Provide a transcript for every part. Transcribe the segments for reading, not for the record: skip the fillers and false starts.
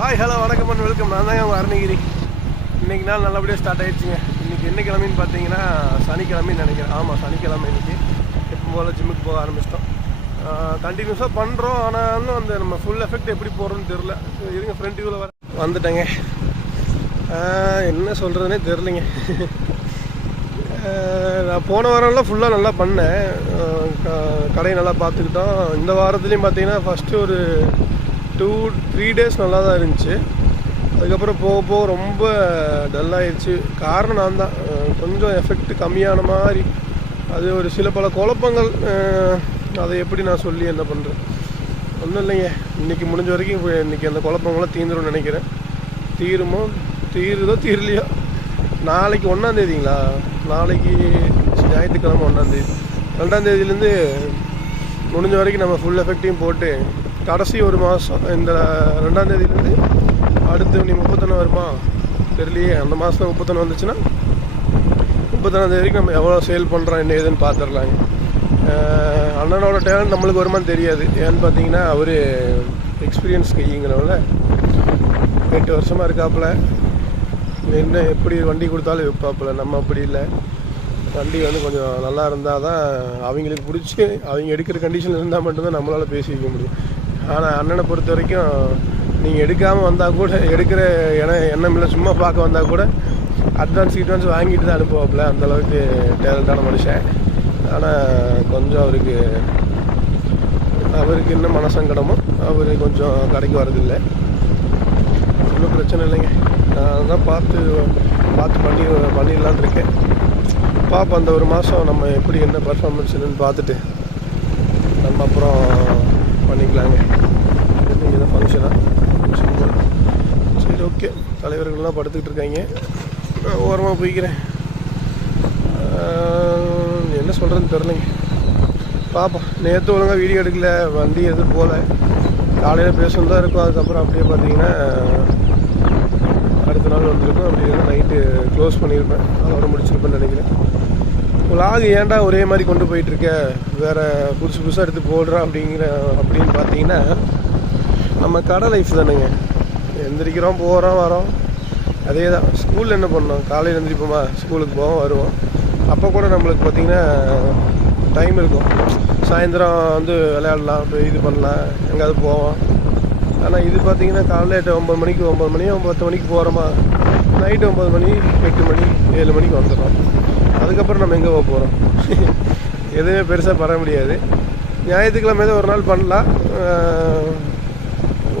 Hi hello வணக்கம் and welcome. நான் தான் உங்கள் அருணகிரி. இன்றைக்கி நாள் நல்லபடியாக ஸ்டார்ட் ஆகிடுச்சுங்க. இன்றைக்கி என்ன கிழமைன்னு பார்த்தீங்கன்னா சனிக்கிழமைன்னு நினைக்கிறேன். ஆமாம், சனிக்கிழமை. இன்றைக்கி எப்போ போல் ஜிம்முக்கு போக ஆரம்பிச்சிட்டோம். கண்டினியூஸாக பண்ணுறோம். ஆனால் இன்னும் அந்த நம்ம ஃபுல் எஃபெக்ட் எப்படி போடுறோன்னு தெரில. இருங்க, ஃப்ரெண்ட் இவ்வளோ வந்துட்டேங்க. என்ன சொல்கிறதுனே தெரிலிங்க. நான் போன வாரம்லாம் ஃபுல்லாக நல்லா பண்ணேன். கடையை நல்லா பார்த்துக்கிட்டோம். இந்த வாரத்துலேயும் பார்த்தீங்கன்னா ஃபஸ்ட்டு ஒரு 2-3 days நல்லா தான் இருந்துச்சு. அதுக்கப்புறம் போக போக ரொம்ப டல்லாகிடுச்சு. காரணம் நான் தான். கொஞ்சம் எஃபெக்ட் கம்மியான மாதிரி. அது ஒரு சில பல குழப்பங்கள். அதை எப்படி நான் சொல்லி என்ன பண்ணுறேன்? ஒன்றும் இல்லைங்க. இன்றைக்கி முடிஞ்ச வரைக்கும் இன்றைக்கி அந்த குழப்பங்களாம் தீந்துரும்னு நினைக்கிறேன். தீருதோ தீரலையோ. நாளைக்கு 1ஆம் தேதிங்களா? நாளைக்கு ஞாயிற்றுக்கிழமை 1ஆம் தேதி. 2ஆம் தேதியிலேருந்து முடிஞ்ச வரைக்கும் நம்ம ஃபுல் எஃபெக்டையும் போட்டு கடைசி ஒரு மாதம், இந்த 2ஆம் தேதியிலேருந்து அடுத்து நீ 31 வருமா தெரியலையே. அந்த மாதம் 31 வந்துச்சுன்னா 31ஆம் தேதி வரைக்கும் நம்ம எவ்வளோ சேல் பண்ணுறோம் என்ன ஏதுன்னு பார்த்துடலாங்க. அண்ணனோட டேலண்ட் நம்மளுக்கு வருமானு தெரியாது. ஏன்னு பார்த்தீங்கன்னா அவர் எக்ஸ்பீரியன்ஸ் கைங்கிறவங்கள 8 வருஷமாக இருக்காப்புல. என்ன எப்படி வண்டி கொடுத்தாலும் வைப்பாப்புல. நம்ம அப்படி இல்லை. வண்டி வந்து கொஞ்சம் நல்லா இருந்தால் தான் அவங்களுக்கு பிடிச்சி அவங்க எடுக்கிற கண்டிஷனில் இருந்தால் மட்டும்தான் நம்மளால் பேசி வைக்க முடியும். ஆனால் அண்ணனை பொறுத்த வரைக்கும் நீங்கள் எடுக்காமல் வந்தால் கூட, எடுக்கிற எண்ணம் இல்லை, சும்மா பார்க்க வந்தால் கூட அட்வான்ஸ் வாங்கிட்டு தான் அனுப்புவாப்புல. அந்தளவுக்கு டேலண்டான மனுஷன். ஆனால் கொஞ்சம் அவருக்கு என்ன மனசங்கடமோ அவர் கொஞ்சம் கடைக்கு வரதில்லை. ஒன்றும் பிரச்சனை இல்லைங்க. நான் தான் பார்த்து பண்ணிடலான்னு இருக்கேன். பார்ப்போம் அந்த ஒரு மாதம் நம்ம எப்படி என்ன பர்ஃபார்மன்ஸ்ன்னு பார்த்துட்டு நம்ம அப்புறம் பண்ணிக்கலாங்க. இதை ஃபங்க்ஷனாக சரி, ஓகே. தலைவர்கள்லாம் படுத்துக்கிட்டு இருக்காங்க. நான் ஓரமாக போய்க்கிறேன். என்ன சொல்கிறதுன்னு தெரிலைங்க. பார்ப்போம். நேற்று ஒழுங்காக வீடியோ எடுக்கல, வண்டி எதுவும் போகல. காலையில் பேசணும் தான் இருக்கும். அதுக்கப்புறம் அப்படியே பார்த்தீங்கன்னா அடுத்த நாள் வந்திருக்கும். அப்படி இல்லைன்னா நைட்டு க்ளோஸ் பண்ணியிருப்பேன். அதோட முடிச்சிருப்பேன்னு நினைக்கிறேன். விலாக் ஏன்டா ஒரே மாதிரி கொண்டு போயிட்டுருக்க, வேறு புதுசாக எடுத்து போடுறா அப்படின்னு பார்த்தீங்கன்னா நம்ம கடை லைஃப் தானுங்க. எந்திரிக்கிறோம், போகிறோம், வரோம், அதே தான். ஸ்கூலில் என்ன பண்ணோம்? காலையில் எந்திரிப்போமா, ஸ்கூலுக்கு போவோம், வருவோம். அப்போ கூட நம்மளுக்கு பார்த்திங்கன்னா டைம் இருக்கும். சாயந்தரம் வந்து விளையாடலாம், இது பண்ணலாம், எங்கேயாவது போவோம். ஆனால் இது பார்த்திங்கன்னா காலையில் 9 மணிக்கு 10 மணிக்கு போகிறோமா, நைட்டு 9 மணி 8 மணி 7 மணிக்கு வந்துடுறோம். அதுக்கப்புறம் நம்ம எங்கே போக போகிறோம்? எதுவுமே பெருசாக பண்ண முடியாது. ஞாயிற்றுக்கிழமை ஒரு நாள் பண்ணலாம்,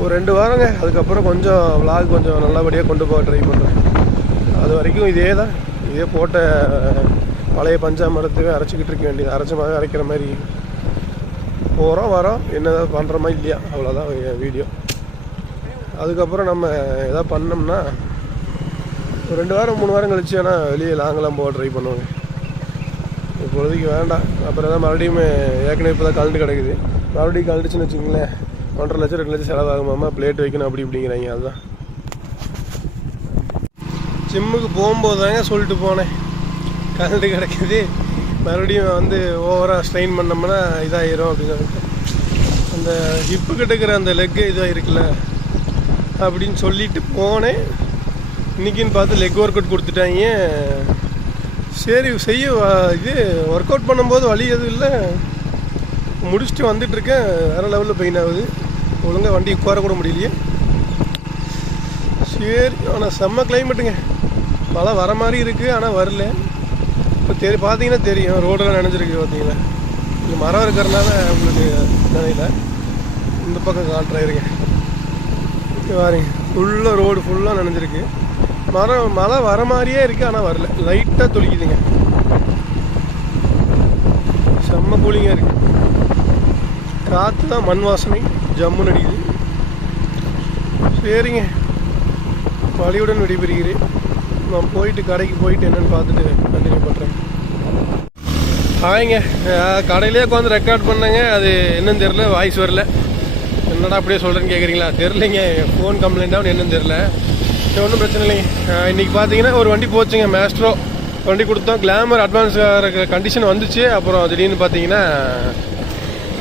ஒரு 2 வாரங்க. அதுக்கப்புறம் கொஞ்சம் விலாக் கொஞ்சம் நல்லபடியாக கொண்டு போக ட்ரை பண்ணுறேன். அது வரைக்கும் இதே போட்ட பழைய பஞ்சாமரத்துக்கு அரைச்சிக்கிட்டு இருக்க வேண்டியது. அரைச்சமாக அரைக்கிற மாதிரி போகிறோம், வரோம், என்னதான் பண்ணுறோமா இல்லையா, அவ்வளோதான் வீடியோ. அதுக்கப்புறம் நம்ம எதாவது பண்ணோம்னா ஒரு 2 வாரம் 3 வாரம் கழிச்சு ஆனால் வெளியே லாங்கெல்லாம் போக ட்ரை பண்ணுவாங்க. இப்பொழுதைக்கு வேண்டாம். அப்புறம் தான் மறுபடியும் ஏற்கனவே இப்போ தான் கலந்து கிடக்குது. மறுபடியும் கலந்துச்சுன்னு வச்சுங்களேன் 1.5 லட்சம் 2 லட்சம் செலவாகுமாமா. பிளேட் வைக்கணும் அப்படி இப்படிங்கிறாங்க. அதுதான் ஜிம்முக்கு போகும்போது தாங்க சொல்லிட்டு போனேன், கலந்து கிடக்குது, மறுபடியும் வந்து ஓவராக ஸ்ட்ரெயின் பண்ணோம்னா இதாகிரும் அப்படின்னு சொல்லிட்டு. அந்த ஹிப்பு கிட்டக்கிற அந்த லெக்கு இதாக இருக்குல்ல அப்படின்னு சொல்லிட்டு போனேன். இன்றைக்கின்னு பார்த்து லெக் ஒர்க் அவுட் கொடுத்துட்டாங்க. சரி இது ஒர்க் அவுட் பண்ணும்போது வலி எதுவும் இல்லை. முடிச்சுட்டு வந்துட்டுருக்கேன். வேறு லெவலில் பெயின் ஆகுது. ஒழுங்காக வண்டி உட்கார கூட முடியலையே. சரி, ஆனால் செம்ம கிளைமேட்டுங்க. மழை வர மாதிரி இருக்குது, ஆனால் வரல. இப்போ பார்த்தீங்கன்னா தெரியும், ரோடெல்லாம் நினைஞ்சிருக்கு. பார்த்தீங்கன்னா இங்கே மரம் இருக்கிறதுனால உங்களுக்கு நினைல. இந்த பக்கம் காட்டுறாயிருங்க பாருங்க, ஃபுல்லாக ரோடு ஃபுல்லாக நினைஞ்சிருக்கு. மழை வர மாதிரியே இருக்குது, ஆனால் வரல. லைட்டாக துளிக்குதுங்க. செம்ம கூலிங்காக இருக்குது. காற்று தான், மண் வாசனை ஜம்முன்னு அடிக்குது. சரிங்க, வழியுடன் விடைபெறுகிறேன். நான் கடைக்கு போயிட்டு என்னென்னு பார்த்துட்டு கண்டினியூ பண்ணுறேன். ஆயிங்க, கடையிலே உட்காந்து ரெக்கார்ட் பண்ணேங்க. அது என்னன்னு தெரில, வாய்ஸ் வரல. என்னடா அப்படியே சொல்கிறேன்னு கேட்குறீங்களா? தெரிலைங்க, ஃபோன் கம்ப்ளைண்ட்டாக என்னன்னு தெரில. ஒன்றும் பிரச்சனை இல்லைங்க. இன்றைக்கி பார்த்தீங்கன்னா ஒரு வண்டி போச்சுங்க, மேஸ்ட்ரோ வண்டி கொடுத்தோம். கிளாமர் அட்வான்ஸ் கண்டிஷன் வந்துச்சு. அப்புறம் திடீர்னு பார்த்தீங்கன்னா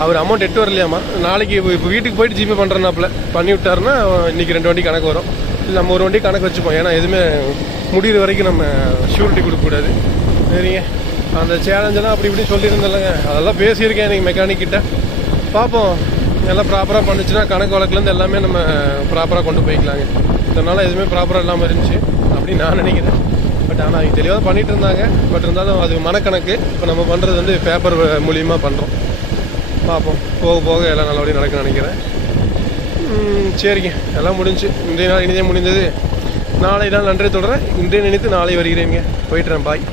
அவர் அமௌண்ட் எட்டு வரலையாமா. நாளைக்கு இப்போ வீட்டுக்கு போயிட்டு ஜிபே பண்ணுறனாப்புல பண்ணி விட்டாருன்னா இன்றைக்கி 2 வண்டி கணக்கு வரும். இல்லை நம்ம ஒரு வண்டி கணக்கு வச்சுப்போம். ஏன்னா எதுவுமே முடிகிற வரைக்கும் நம்ம ஷூரிட்டி கொடுக்கக்கூடாது. சரிங்க, அந்த சேலஞ்செல்லாம் அப்படி இப்படி சொல்லியிருந்தேன்லங்க, அதெல்லாம் பேசியிருக்கேன் இன்றைக்கி மெக்கானிக்கிட்ட. பார்ப்போம், எல்லாம் ப்ராப்பராக பண்ணுச்சுன்னா கணக்கு வழக்குலேருந்து எல்லாமே நம்ம ப்ராப்பராக கொண்டு போய்க்கலாங்க. இதனால் எதுவுமே ப்ராப்பராக இல்லாமல் இருந்துச்சு அப்படின்னு நான் நினைக்கிறேன். பட் ஆனால் அவங்க தெளிவாக பண்ணிகிட்டு இருந்தாங்க. பட் இருந்தாலும் அது மனக்கணக்கு. இப்போ நம்ம பண்ணுறது வந்து பேப்பர் மூலியமாக பண்ணுறோம். பார்ப்போம், போக போக எல்லாம் நல்லபடியாக நடக்குன்னு நினைக்கிறேன். சரிங்க, எல்லாம் முடிஞ்சு. இன்றைய நாள் இனிதே முடிந்தது. நாளை நாள் நன்றி தொடர இன்றைய நினைத்து நாளை வருகிறேங்க. போய்ட்டுறேன். பாய்.